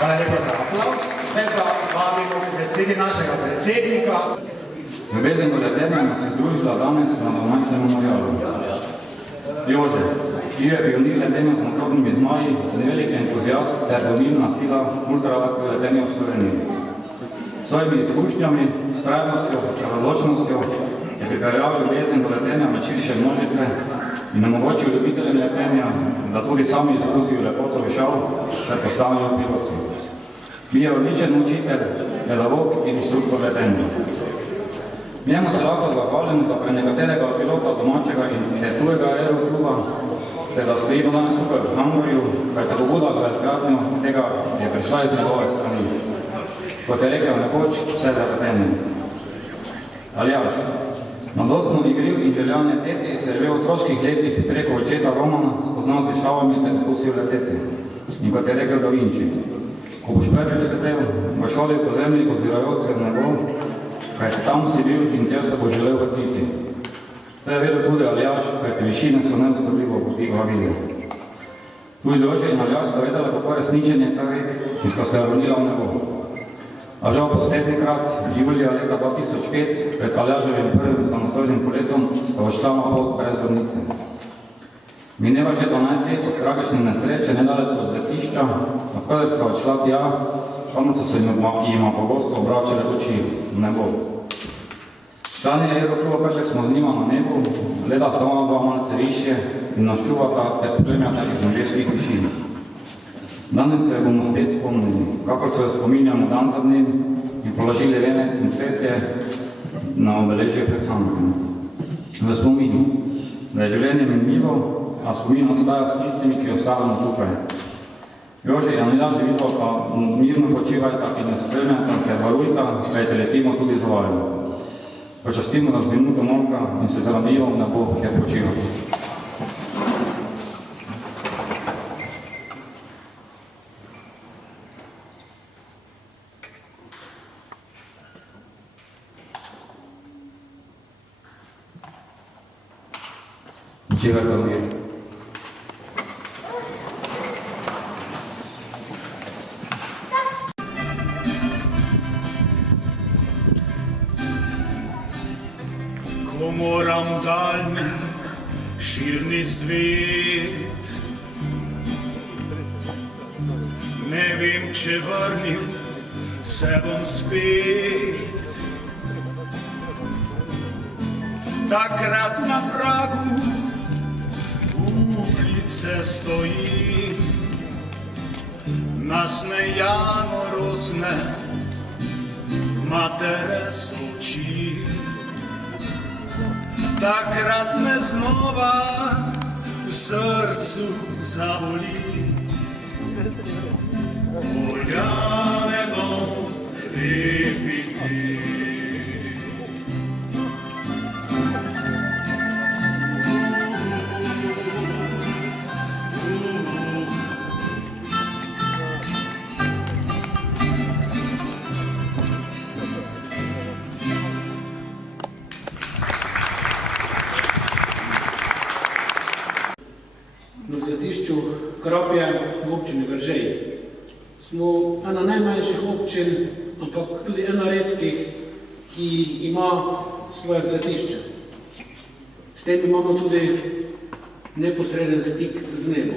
Hvala lepa za aplauz. Zdaj pa vabimo k besedi našega predsednika. Ljubezen do letenja nas je združila danes na 12. memorialu. Jože, bil je pionir letenja z motornimi zmaji, velik entuzijast ter gonilna sila ultralahkega letenja v Sloveniji. S svojimi izkušnjami, vztrajnostjo ter odločnostjo je pripeljal ljubezen do letenja med širše množice in omogočil ljubiteljem letenja, da tudi sami izkusijo lepoto višav ter postanejo piloti. Bil je odličen učitelj, pedagog in inštruktor letenja. Njemu se lahko zahvalimo za prenekaterega pilota domačega in tujega aerokluba, ter da stojimo danes tukaj v Hamburju, kajte pobuda za izgradnjo tega je prišla iz njegove strani. Kot je rekel nekoč, vse za letenje. Aljaž, mladostno igriv in željane teti se je že v otroških letih preko očeta Romana spoznal z višavami ter okusil leteti. In kot je rekel Da Vinci, ko boš prvič letel, boš hodil po zemlji ozirajoč se v nebo, kajte tam si bil in tja se bo želel vrniti. To je vedel tudi Aljaž, kajte višine so neustavljivo vabile. Tudi Jože in Aljaž sta vedela, kako resničen je ta rek in sta se vrnila v nebo. A žal poslednjikrat, julija leta 2005, pred Aljaževim prvim samostojnim poletom, sta odšla na pot brez vrnitve. Mineva že 12 let od tragične nesreče nedaleč od letišča, odkudar sta odšla tja, kamor so se jima pogosto obračale oči v nebo. Člani aerokluba Prlek smo z njima na nebu, leta sta ona dva malce višje in nas čuvata ter spremljata iz nebeških višin. Danes se bomo spet spomnili, kakor se spominjamo dan za dnem in položili venec in cvetje na obeležje pred Hamburgom. V spominu, da je življenje minljivo, a spomin ostaja s tistimi, ki ostavamo tukaj. Jože in Aljaž vidva pa mirno počivajta in ne spremljata, ker varujta, kajte letimo tudi z vaju. Počastimo nas minuto molka in se zaradimo v nebo, kjer počivamo. Počivajte v mir. Ko moram daljni, širni svet, ne vem, če vrnil se bom spet. Takrat na pragu ulice stojim, nasmejano rosne matere so oči. Takrat me znova v srcu zaboli. Poljane dom, lepi dni. Na svetišču Krapje v občini Veržej. Smo ena najmanjših občin, ampak tudi ena redkih, ki ima svoje svetišče. S tem imamo tudi neposreden stik z nebom.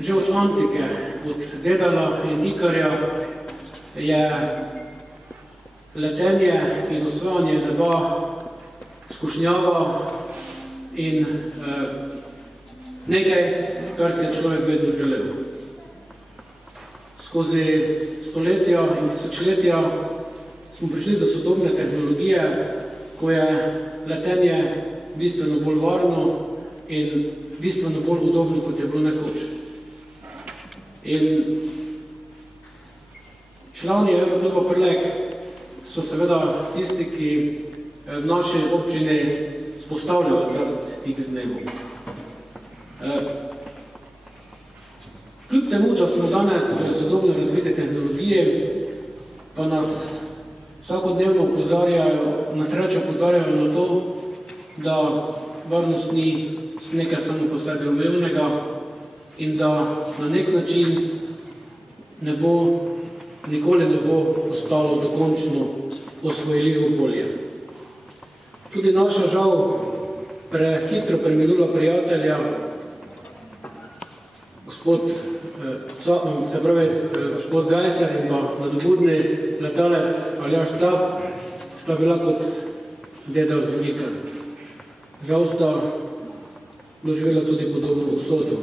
Že od antike, od Dedala in Ikarja je letenje in osvajanje neba skušnjava in nekaj, kar si je človek vedno želel. Skozi stoletja in tisočletja smo prišli do sodobne tehnologije, ko je letenje bistveno bolj varno in bistveno bolj udobno, kot je bilo nekoč. In člani Aerokluba Prlek so seveda tisti, ki v naši občini spostavljajo ta stik z nebom. Kljub temu, da smo danes v sodobno razvite tehnologije, pa nas vsakodnevno na srečo opozarjajo na to, da varnost ni nekaj samo po sebi umevnega in da na nek način nikoli ne bo postalo dokončno osvojljivo polje. Tudi naša žal prehitro preminula prijatelja, gospod Gajser in pa nadobudni letalec Aljaž Caf sta bila kot deda Nikar. Žal sta doživela tudi podobno usodo.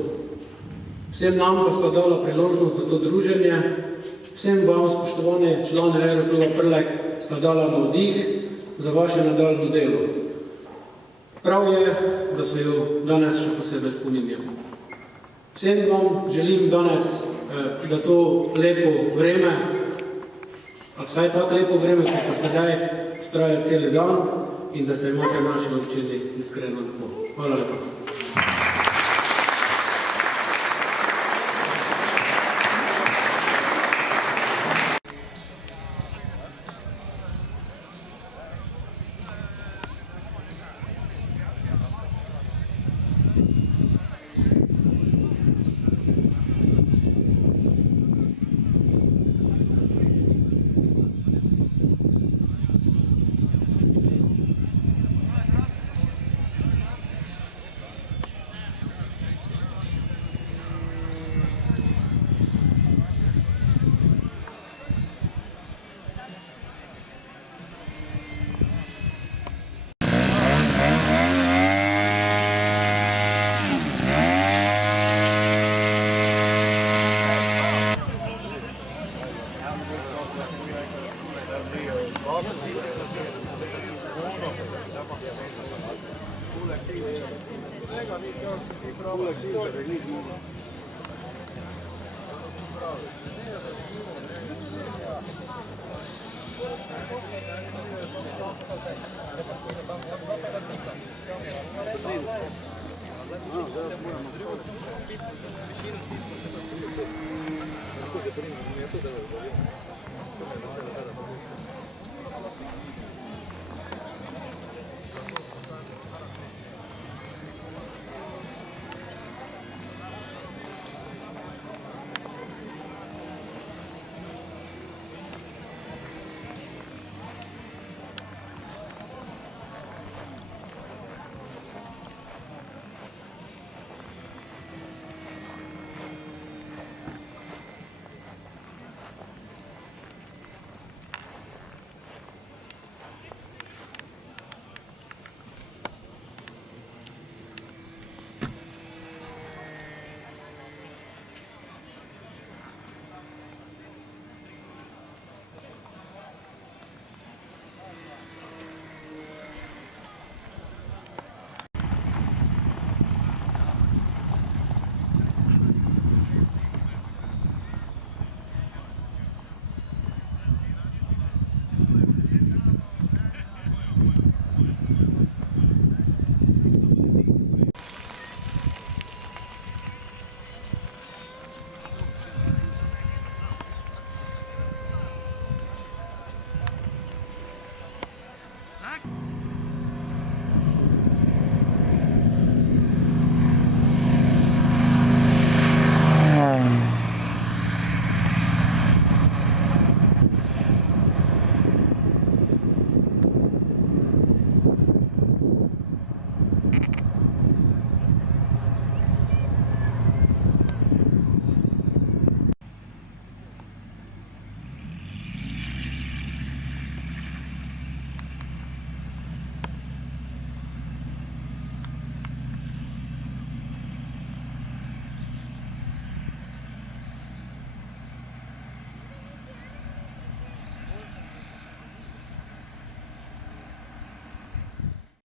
Vsem nam pa sta dala priložnost za to druženje, vsem vam, spoštovani člani Aerokluba Prlek, sta dala navdih za vaše nadaljnje delo. Prav je, da se jo danes še posebej spominjamo. Vsem vam želim danes, da to lepo vreme, ali vsaj tako lepo vreme, kot pa sedaj, traja cel dan in da se imate naši občini iskreno lepo. Hvala lepa.